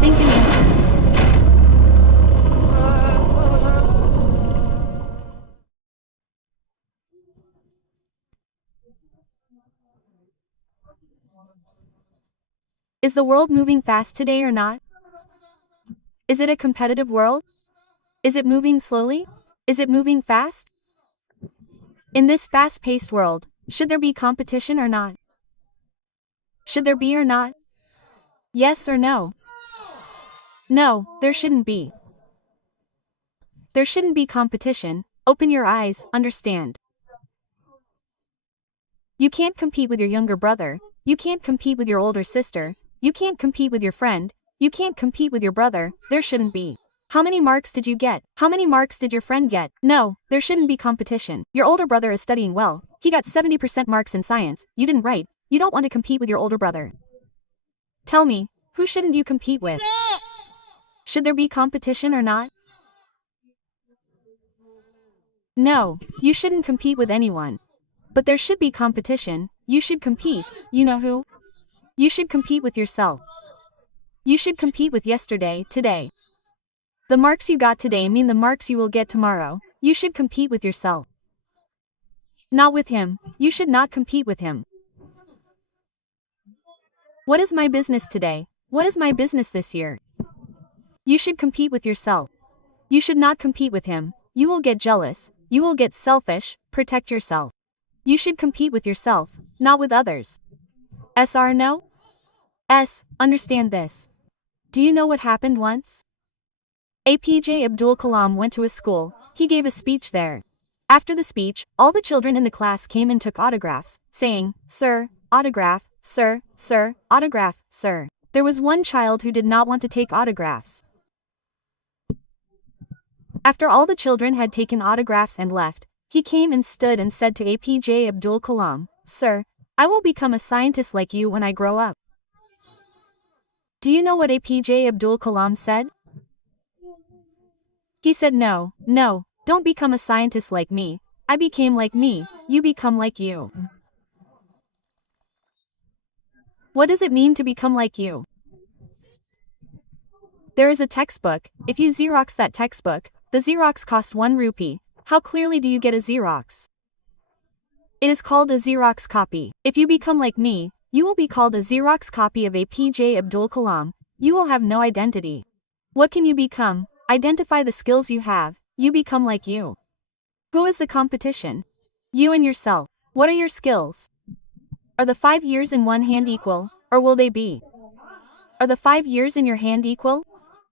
Think and answer. Is the world moving fast today or not? Is it a competitive world? Is it moving slowly? Is it moving fast? In this fast-paced world, should there be competition or not? Should there be or not? Yes or no? No, there shouldn't be. There shouldn't be competition. Open your eyes, understand. You can't compete with your younger brother. You can't compete with your older sister. You can't compete with your friend. You can't compete with your brother. There shouldn't be. How many marks did you get? How many marks did your friend get? No, there shouldn't be competition. Your older brother is studying well. He got 70% marks in science. You didn't write. You don't want to compete with your older brother. Tell me, who shouldn't you compete with? Should there be competition or not? No, you shouldn't compete with anyone. But there should be competition. You should compete. You know who? You should compete with yourself. You should compete with yesterday, today. The marks you got today mean the marks you will get tomorrow. You should compete with yourself. Not with him. You should not compete with him. What is my business today? What is my business this year? You should compete with yourself. You should not compete with him. You will get jealous. You will get selfish. Protect yourself. You should compete with yourself, not with others. SR no? S, understand this. Do you know what happened once? APJ Abdul Kalam went to a school. He gave a speech there. After the speech, all the children in the class came and took autographs, saying, "Sir, autograph, sir, sir, autograph, sir." There was one child who did not want to take autographs. After all the children had taken autographs and left, he came and stood and said to APJ Abdul Kalam, "Sir, I will become a scientist like you when I grow up." Do you know what APJ Abdul Kalam said? He said, "No, no, don't become a scientist like me. I became like me, you become like you." What does it mean to become like you? There is a textbook. If you Xerox that textbook, the Xerox cost 1 rupee. How clearly do you get a Xerox? It is called a Xerox copy. If you become like me, you will be called a Xerox copy of APJ Abdul Kalam. You will have no identity. What can you become? Identify the skills you have. You become like you. Who is the competition? You and yourself. What are your skills? Are the 5 years in one hand equal, or will they be? Are the 5 years in your hand equal?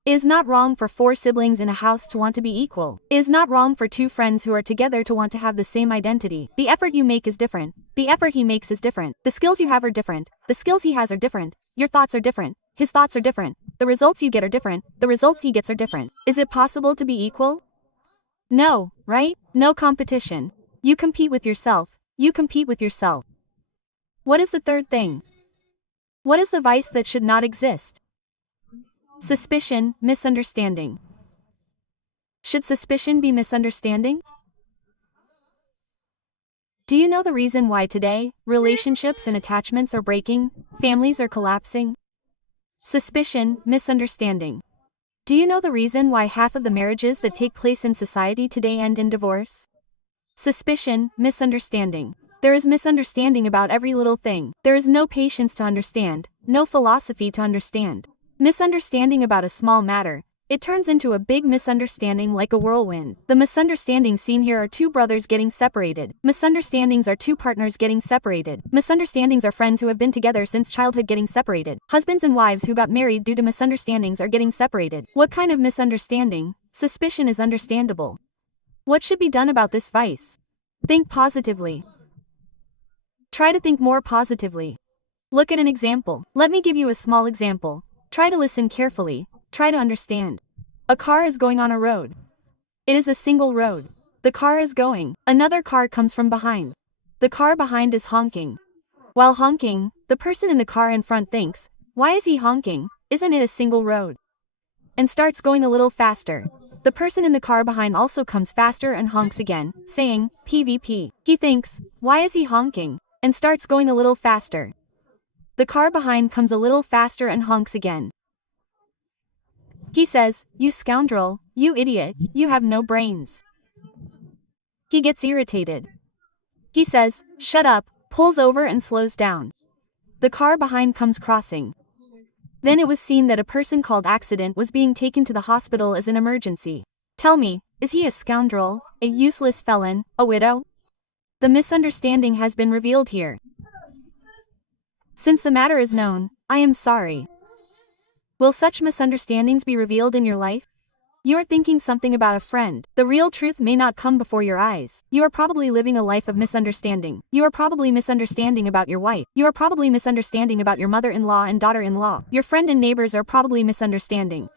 It is not wrong for 4 siblings in a house to want to be equal. It is not wrong for 2 friends who are together to want to have the same identity. The effort you make is different. The effort he makes is different. The skills you have are different. The skills he has are different. Your thoughts are different. His thoughts are different. The results you get are different. The results he gets are different. Is it possible to be equal? No, right? No competition. You compete with yourself. You compete with yourself. What is the third thing? What is the vice that should not exist? Suspicion, misunderstanding. Should suspicion be misunderstanding? Do you know the reason why today, relationships and attachments are breaking, families are collapsing? Suspicion, misunderstanding. Do you know the reason why half of the marriages that take place in society today end in divorce? Suspicion, misunderstanding. There is misunderstanding about every little thing. There is no patience to understand, no philosophy to understand. Misunderstanding about a small matter, it turns into a big misunderstanding like a whirlwind. The misunderstandings seen here are 2 brothers getting separated. Misunderstandings are 2 partners getting separated. Misunderstandings are friends who have been together since childhood getting separated. Husbands and wives who got married due to misunderstandings are getting separated. What kind of misunderstanding? Suspicion is understandable. What should be done about this vice? Think positively. Try to think more positively. Look at an example. Let me give you a small example. Try to listen carefully. Try to understand. A car is going on a road. It is a single road. The car is going. Another car comes from behind. The car behind is honking. While honking, the person in the car in front thinks, "Why is he honking? Isn't it a single road?" And starts going a little faster. The person in the car behind also comes faster and honks again, saying, "PVP." He thinks, "Why is he honking?" And starts going a little faster. The car behind comes a little faster and honks again. He says, "You scoundrel, you idiot, you have no brains." He gets irritated. He says, "Shut up," pulls over and slows down. The car behind comes crossing. Then it was seen that a person called Accident was being taken to the hospital as an emergency. Tell me, is he a scoundrel, a useless felon, a widow? The misunderstanding has been revealed here. Since the matter is known, I am sorry. Will such misunderstandings be revealed in your life? You are thinking something about a friend. The real truth may not come before your eyes. You are probably living a life of misunderstanding. You are probably misunderstanding about your wife. You are probably misunderstanding about your mother-in-law and daughter-in-law. Your friend and neighbors are probably misunderstanding.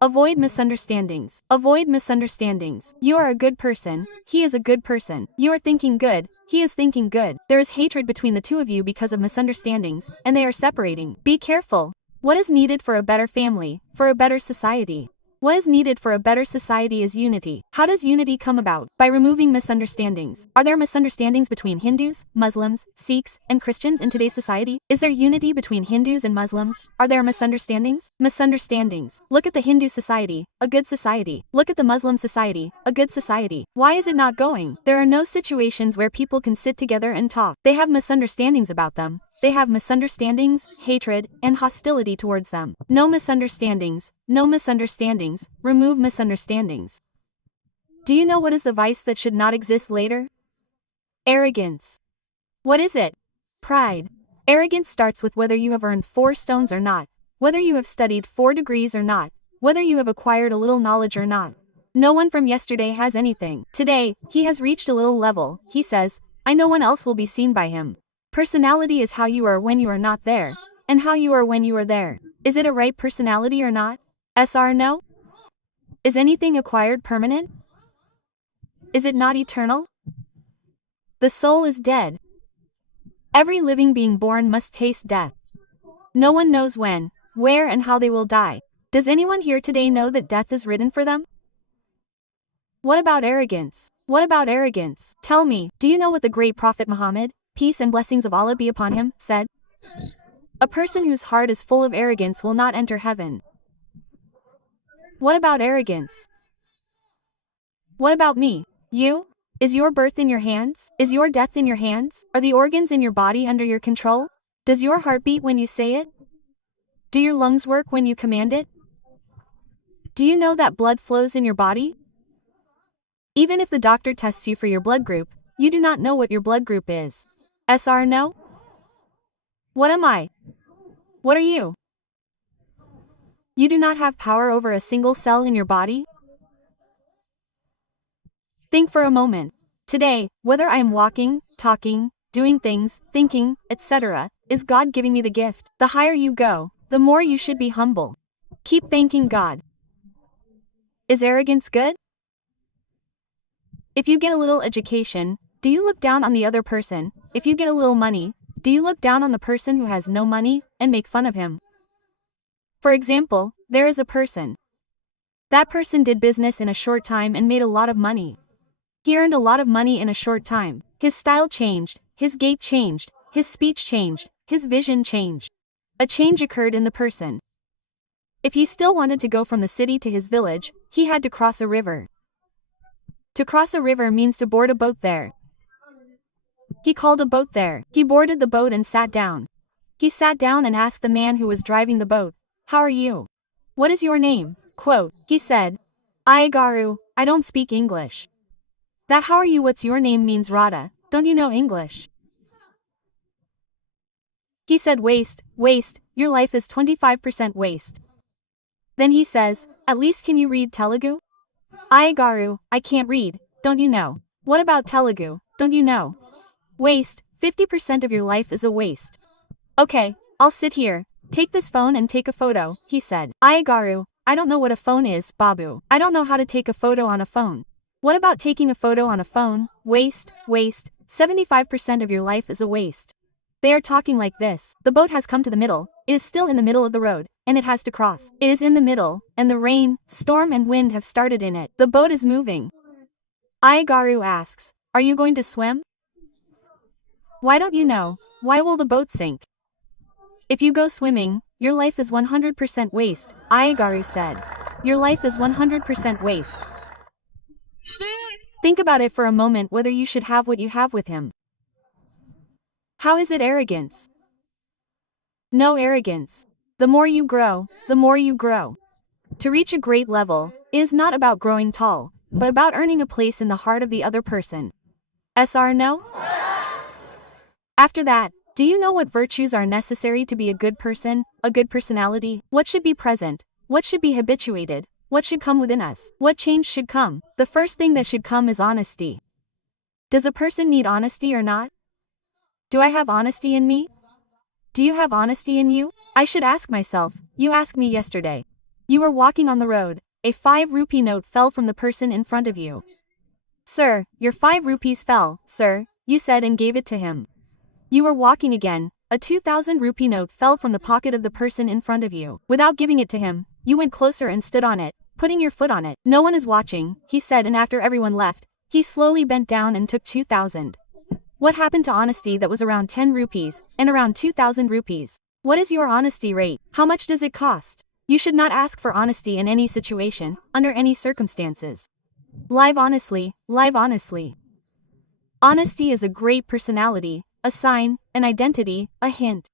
Avoid misunderstandings. Avoid misunderstandings. You are a good person. He is a good person. You are thinking good. He is thinking good. There is hatred between the two of you because of misunderstandings, and they are separating. Be careful. What is needed for a better family, for a better society? What is needed for a better society is unity. How does unity come about? By removing misunderstandings. Are there misunderstandings between Hindus, Muslims, Sikhs, and Christians in today's society? Is there unity between Hindus and Muslims? Are there misunderstandings? Misunderstandings. Look at the Hindu society, a good society. Look at the Muslim society, a good society. Why is it not going? There are no situations where people can sit together and talk. They have misunderstandings about them. They have misunderstandings, hatred, and hostility towards them. No misunderstandings, no misunderstandings, remove misunderstandings. Do you know what is the vice that should not exist later? Arrogance. What is it? Pride. Arrogance starts with whether you have earned 4 stones or not, whether you have studied 4 degrees or not, whether you have acquired a little knowledge or not. No one from yesterday has anything. Today, he has reached a little level, he says, no one else will be seen by him. Personality is how you are when you are not there, and how you are when you are there. Is it a right personality or not? Sr no? Is anything acquired permanent? Is it not eternal? The soul is dead. Every living being born must taste death. No one knows when, where and how they will die. Does anyone here today know that death is written for them? What about arrogance? What about arrogance? Tell me, do you know what the great Prophet Muhammad, peace and blessings of Allah be upon him, said? A person whose heart is full of arrogance will not enter heaven. What about arrogance? What about me? You? Is your birth in your hands? Is your death in your hands? Are the organs in your body under your control? Does your heart beat when you say it? Do your lungs work when you command it? Do you know that blood flows in your body? Even if the doctor tests you for your blood group, you do not know what your blood group is. Sr no? What am I? What are you? You do not have power over a single cell in your body? Think for a moment. Today, whether I am walking, talking, doing things, thinking, etc., is God giving me the gift. The higher you go, the more you should be humble. Keep thanking God. Is arrogance good? If you get a little education, do you look down on the other person? If you get a little money, do you look down on the person who has no money and make fun of him? For example, there is a person. That person did business in a short time and made a lot of money. He earned a lot of money in a short time. His style changed, his gait changed, his speech changed, his vision changed. A change occurred in the person. If he still wanted to go from the city to his village, he had to cross a river. To cross a river means to board a boat there. He called a boat there. He boarded the boat and sat down. He sat down and asked the man who was driving the boat, "How are you? What is your name?" Quote, he said, "Garu, I don't speak English." That "how are you what's your name" means Radha, don't you know English? He said waste, your life is 25% waste. Then he says, "At least can you read Telugu?" Garu, I can't read, don't you know? What about Telugu, don't you know? Waste, 50% of your life is a waste. Okay, I'll sit here, take this phone and take a photo, he said. Garu, I don't know what a phone is, Babu. I don't know how to take a photo on a phone. What about taking a photo on a phone? Waste, 75% of your life is a waste. They are talking like this. The boat has come to the middle, it is still in the middle of the road, and it has to cross. It is in the middle, and the rain, storm and wind have started in it. The boat is moving. Garu asks, "Are you going to swim?" Why don't you know? Why will the boat sink? If you go swimming, Your life is 100% waste, Ayagaru said. Your life is 100% waste. Think about it for a moment whether you should have what you have with him. How is it arrogance? No arrogance. The more you grow, the more you grow. To reach a great level is not about growing tall, but about earning a place in the heart of the other person. SR no? After that, do you know what virtues are necessary to be a good person, a good personality? What should be present? What should be habituated? What should come within us? What change should come? The first thing that should come is honesty. Does a person need honesty or not? Do I have honesty in me? Do you have honesty in you? I should ask myself. You asked me yesterday. You were walking on the road. A 5-rupee note fell from the person in front of you. Sir, your 5 rupees fell, sir, you said and gave it to him. You were walking again. A 2,000-rupee note fell from the pocket of the person in front of you. Without giving it to him, you went closer and stood on it, putting your foot on it. No one is watching, he said, and after everyone left, he slowly bent down and took 2,000. What happened to honesty that was around 10 rupees, and around 2,000 rupees? What is your honesty rate? How much does it cost? You should not ask for honesty in any situation, under any circumstances. Live honestly, live honestly. Honesty is a great personality, a sign, an identity, a hint.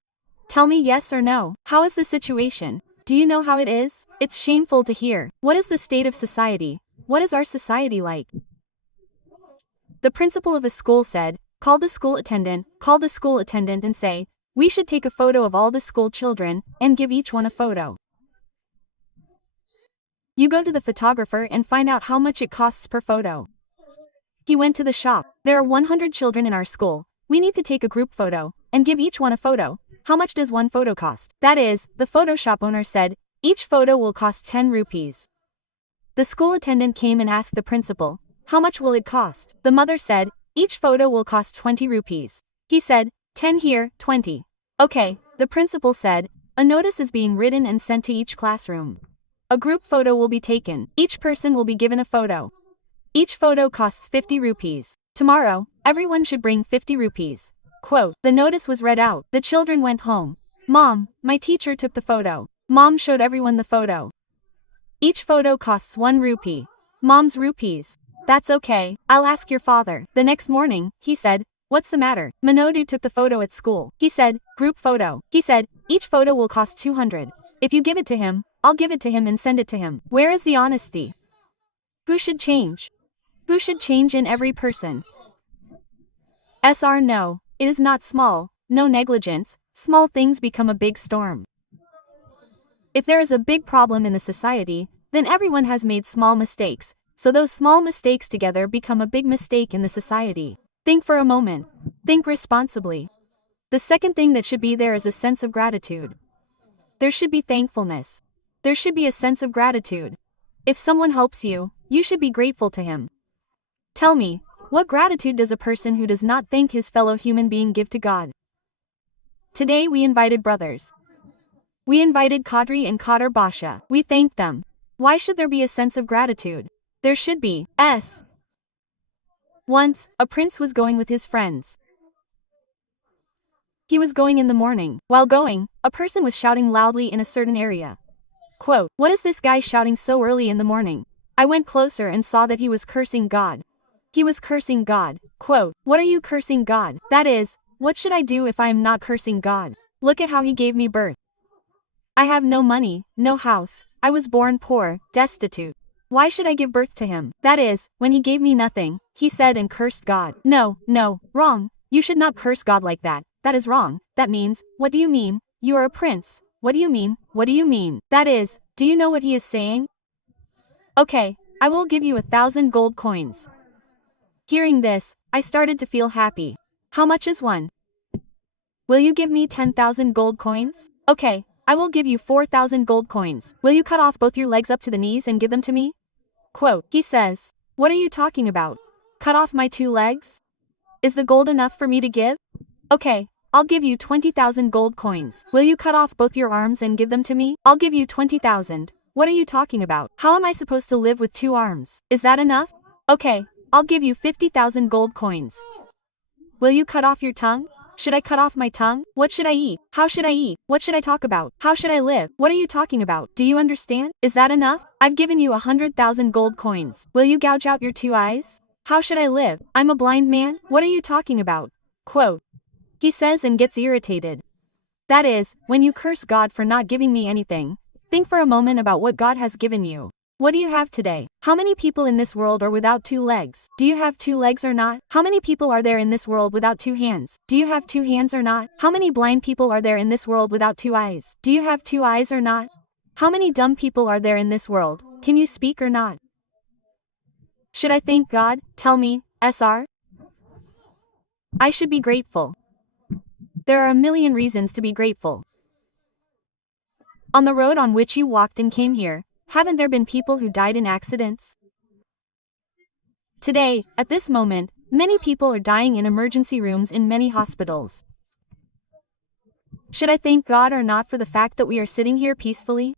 Tell me yes or no. How is the situation? Do you know how it is? It's shameful to hear. What is the state of society? What is our society like? The principal of a school said, call the school attendant and say, we should take a photo of all the school children, and give each one a photo. You go to the photographer and find out how much it costs per photo. He went to the shop. There are 100 children in our school. We need to take a group photo, and give each one a photo. How much does one photo cost? That is, the photo shop owner said, each photo will cost 10 rupees. The school attendant came and asked the principal, how much will it cost? The mother said, each photo will cost 20 rupees. He said, 10 here, 20. Okay, the principal said, a notice is being written and sent to each classroom. A group photo will be taken. Each person will be given a photo. Each photo costs 50 rupees. Tomorrow, everyone should bring 50 rupees. Quote, the notice was read out. The children went home. Mom, my teacher took the photo. Mom showed everyone the photo. Each photo costs 1 rupee. Mom's rupees. That's okay, I'll ask your father. The next morning, he said, what's the matter? Manodu took the photo at school. He said, group photo. He said, each photo will cost 200. If you give it to him, I'll give it to him and send it to him. Where is the honesty? Who should change? Who should change in every person? SR no, it is not small, no negligence, small things become a big storm. If there is a big problem in the society, then everyone has made small mistakes, so those small mistakes together become a big mistake in the society. Think for a moment. Think responsibly. The second thing that should be there is a sense of gratitude. There should be thankfulness. There should be a sense of gratitude. If someone helps you, you should be grateful to him. Tell me, what gratitude does a person who does not thank his fellow human being give to God? Today we invited brothers. We invited Qadri and Qadr Basha. We thanked them. Why should there be a sense of gratitude? There should be. Once, a prince was going with his friends. He was going in the morning. While going, a person was shouting loudly in a certain area. Quote, what is this guy shouting so early in the morning? I went closer and saw that he was cursing God. He was cursing God. Quote, what are you cursing God? That is, what should I do if I am not cursing God? Look at how he gave me birth. I have no money, no house, I was born poor, destitute. Why should I give birth to him? That is, when he gave me nothing, he said and cursed God. No, wrong. You should not curse God like that. That is wrong. That means, what do you mean? You are a prince. What do you mean? What do you mean? That is, do you know what he is saying? Okay, I will give you 1,000 gold coins. Hearing this, I started to feel happy. How much is one? Will you give me 10,000 gold coins? Okay, I will give you 4,000 gold coins. Will you cut off both your legs up to the knees and give them to me? Quote, he says, what are you talking about? Cut off my 2 legs? Is the gold enough for me to give? Okay, I'll give you 20,000 gold coins. Will you cut off both your arms and give them to me? I'll give you 20,000. What are you talking about? How am I supposed to live with 2 arms? Is that enough? Okay, I'll give you 50,000 gold coins. Will you cut off your tongue? Should I cut off my tongue? What should I eat? How should I eat? What should I talk about? How should I live? What are you talking about? Do you understand? Is that enough? I've given you 100,000 gold coins. Will you gouge out your 2 eyes? How should I live? I'm a blind man? What are you talking about? Quote. He says and gets irritated. That is, when you curse God for not giving me anything, think for a moment about what God has given you. What do you have today? How many people in this world are without 2 legs? Do you have 2 legs or not? How many people are there in this world without 2 hands? Do you have 2 hands or not? How many blind people are there in this world without 2 eyes? Do you have 2 eyes or not? How many dumb people are there in this world? Can you speak or not? Should I thank God? Tell me, Sr. I should be grateful. There are a million reasons to be grateful. On the road on which you walked and came here, haven't there been people who died in accidents? Today, at this moment, many people are dying in emergency rooms in many hospitals. Should I thank God or not for the fact that we are sitting here peacefully?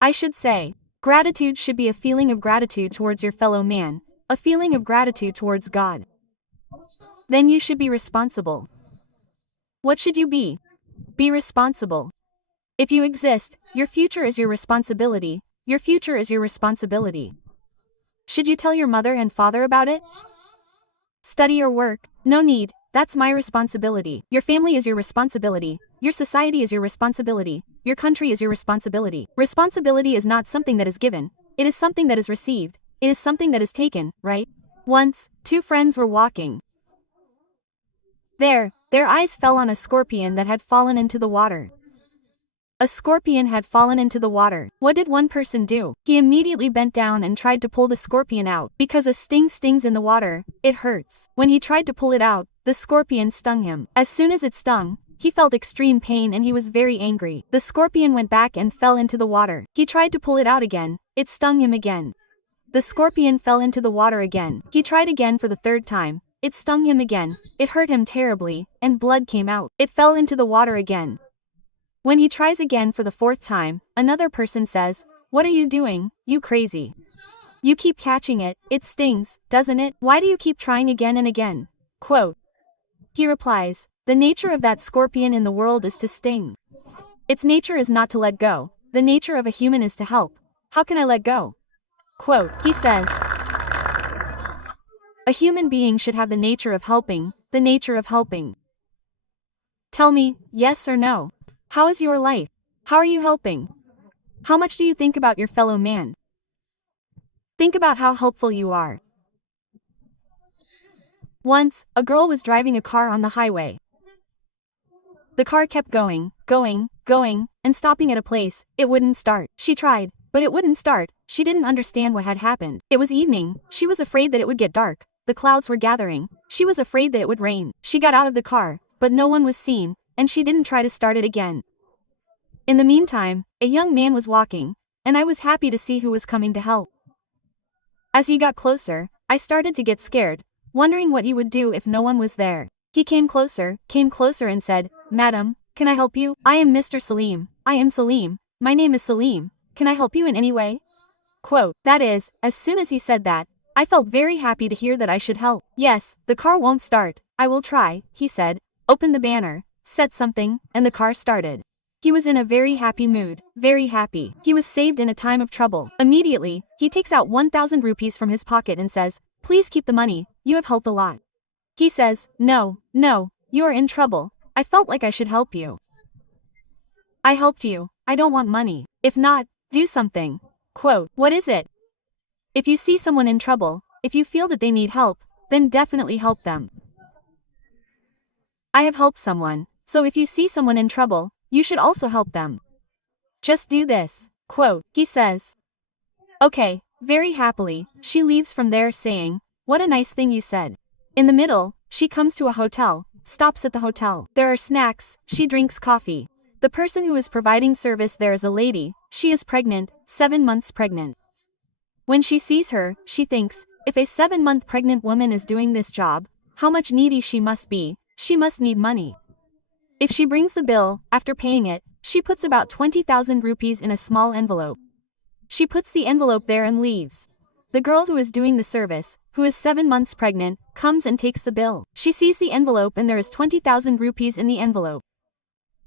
I should say, gratitude should be a feeling of gratitude towards your fellow man, a feeling of gratitude towards God. Then you should be responsible. What should you be? Be responsible. If you exist, your future is your responsibility. Your future is your responsibility. Should you tell your mother and father about it? Study or work? No need, that's my responsibility. Your family is your responsibility. Your society is your responsibility. Your country is your responsibility. Responsibility is not something that is given. It is something that is received. It is something that is taken, right? Once, 2 friends were walking. Their eyes fell on a scorpion that had fallen into the water. A scorpion had fallen into the water. What did one person do? He immediately bent down and tried to pull the scorpion out. Because a sting stings in the water, it hurts. When he tried to pull it out, the scorpion stung him. As soon as it stung, he felt extreme pain and he was very angry. The scorpion went back and fell into the water. He tried to pull it out again. It stung him again. The scorpion fell into the water again. He tried again for the 3rd time. It stung him again. It hurt him terribly, and blood came out. It fell into the water again. When he tries again for the 4th time, another person says, "What are you doing, you crazy? You keep catching it, it stings, doesn't it? Why do you keep trying again and again?" Quote. He replies, "The nature of that scorpion in the world is to sting. Its nature is not to let go. The nature of a human is to help. How can I let go?" Quote. He says, a human being should have the nature of helping, the nature of helping. Tell me, yes or no. How is your life? How are you helping? How much do you think about your fellow man? Think about how helpful you are. Once, a girl was driving a car on the highway. The car kept going, and stopping at a place. It wouldn't start. She tried, but it wouldn't start. She didn't understand what had happened. It was evening. She was afraid that it would get dark. The clouds were gathering. She was afraid that it would rain. She got out of the car, but no one was seen, and she didn't try to start it again. In the meantime, a young man was walking, and I was happy to see who was coming to help. As he got closer, I started to get scared, wondering what he would do if no one was there. He came closer and said, "Madam, can I help you? I am Mr. Salim. I am Salim. My name is Salim. Can I help you in any way?" Quote. That is, as soon as he said that, I felt very happy to hear that I should help. "Yes, the car won't start. I will try," he said, opened the banner, said something, and the car started. He was in a very happy mood, very happy. He was saved in a time of trouble. Immediately, he takes out 1,000 rupees from his pocket and says, "Please keep the money, you have helped a lot." He says, No, you are in trouble. I felt like I should help you. I helped you. I don't want money. If not, do something. Quote. What is it? If you see someone in trouble, if you feel that they need help, then definitely help them. I have helped someone, so if you see someone in trouble, you should also help them. Just do this. Quote. He says. Okay, very happily, she leaves from there saying, "What a nice thing you said." In the middle, she comes to a hotel, stops at the hotel. There are snacks, she drinks coffee. The person who is providing service there is a lady. She is pregnant, 7 months pregnant. When she sees her, she thinks, if a 7-month pregnant woman is doing this job, how much needy she must be. She must need money. If she brings the bill, after paying it, she puts about 20,000 rupees in a small envelope. She puts the envelope there and leaves. The girl who is doing the service, who is 7 months pregnant, comes and takes the bill. She sees the envelope and there is 20,000 rupees in the envelope.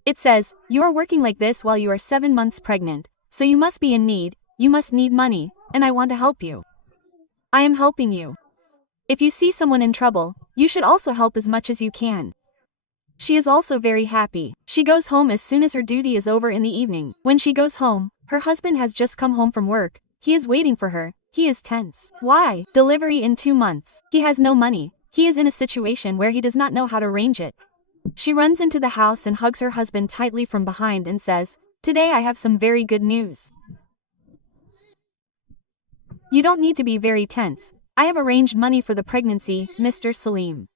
It says, "You are working like this while you are 7 months pregnant, so you must be in need, you must need money, and I want to help you. I am helping you. If you see someone in trouble, you should also help as much as you can." She is also very happy. She goes home as soon as her duty is over in the evening. When she goes home, her husband has just come home from work. He is waiting for her. He is tense. Why? Delivery in 2 months. He has no money. He is in a situation where he does not know how to arrange it. She runs into the house and hugs her husband tightly from behind and says, "Today I have some very good news. You don't need to be very tense. I have arranged money for the pregnancy, Mr. Salim."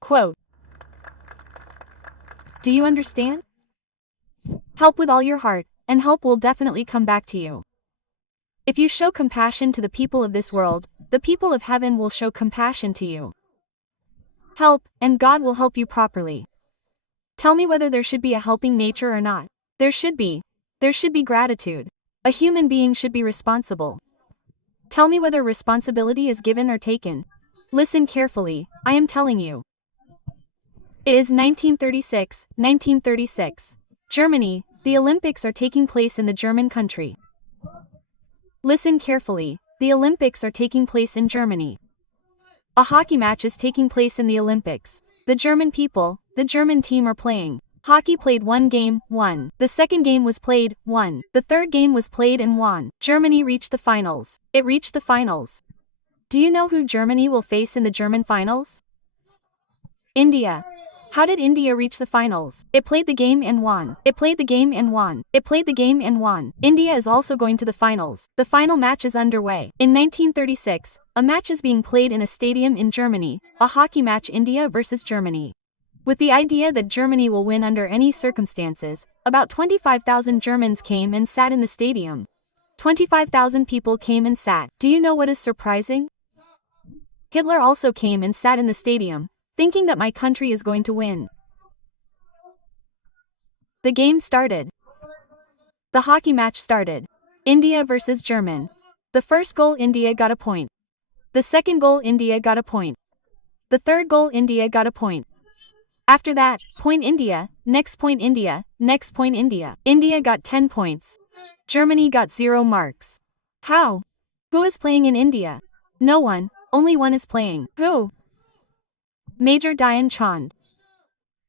Quote. Do you understand? Help with all your heart, and help will definitely come back to you. If you show compassion to the people of this world, the people of heaven will show compassion to you. Help, and God will help you properly. Tell me whether there should be a helping nature or not. There should be. There should be gratitude. A human being should be responsible. Tell me whether responsibility is given or taken. Listen carefully, I am telling you. It is 1936, 1936. Germany, the Olympics are taking place in the German country. Listen carefully, the Olympics are taking place in Germany. A hockey match is taking place in the Olympics. The German people, the German team are playing. Hockey played 1 game, won. The second game was played, won. The third game was played and won. Germany reached the finals. It reached the finals. Do you know who Germany will face in the German finals? India. How did India reach the finals? It played the game and won. It played the game and won. It played the game and won. India is also going to the finals. The final match is underway. In 1936, a match is being played in a stadium in Germany, a hockey match India versus Germany. With the idea that Germany will win under any circumstances, about 25,000 Germans came and sat in the stadium. 25,000 people came and sat. Do you know what is surprising? Hitler also came and sat in the stadium, thinking that my country is going to win. The game started. The hockey match started. India versus German. The first goal India got a point. The second goal India got a point. The third goal India got a point. After that, point India, next point India, next point India. India got 10 points. Germany got 0 marks. How? Who is playing in India? No one, only one is playing. Who? Major Dhyan Chand.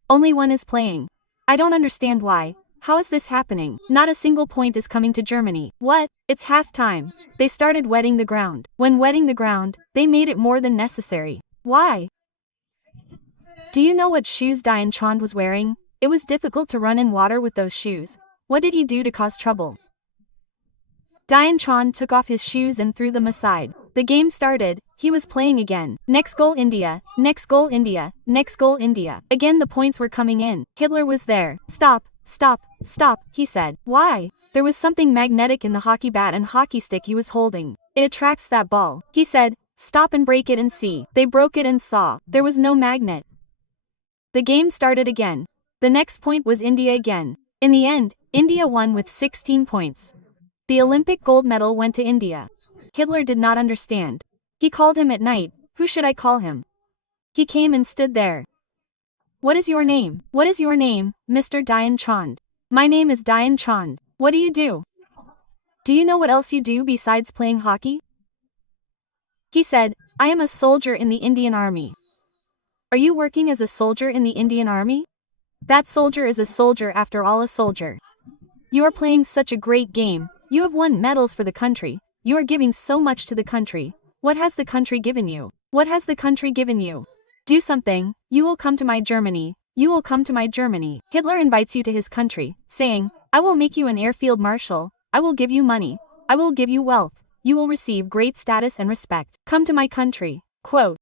Only one is playing. I don't understand why. How is this happening? Not a single point is coming to Germany. What? It's half-time. They started wetting the ground. When wetting the ground, they made it more than necessary. Why? Do you know what shoes Dhyan Chand was wearing? It was difficult to run in water with those shoes. What did he do to cause trouble? Dhyan Chand took off his shoes and threw them aside. The game started, he was playing again. Next goal India, next goal India, next goal India. Again the points were coming in. Hitler was there. Stop, stop, stop, he said. Why? There was something magnetic in the hockey bat and hockey stick he was holding. It attracts that ball. He said, stop and break it and see. They broke it and saw. There was no magnet. The game started again. The next point was India again. In the end, India won with 16 points. The Olympic gold medal went to India. Hitler did not understand. He called him at night. Who should I call him? He came and stood there. What is your name? What is your name, Mr. Dhyan Chand? My name is Dhyan Chand. What do you do? Do you know what else you do besides playing hockey? He said, I am a soldier in the Indian Army. Are you working as a soldier in the Indian Army? That soldier is a soldier after all, a soldier. You are playing such a great game. You have won medals for the country. You are giving so much to the country. What has the country given you? What has the country given you? Do something. You will come to my Germany. You will come to my Germany. Hitler invites you to his country, saying, I will make you an airfield marshal. I will give you money. I will give you wealth. You will receive great status and respect. Come to my country. Quote.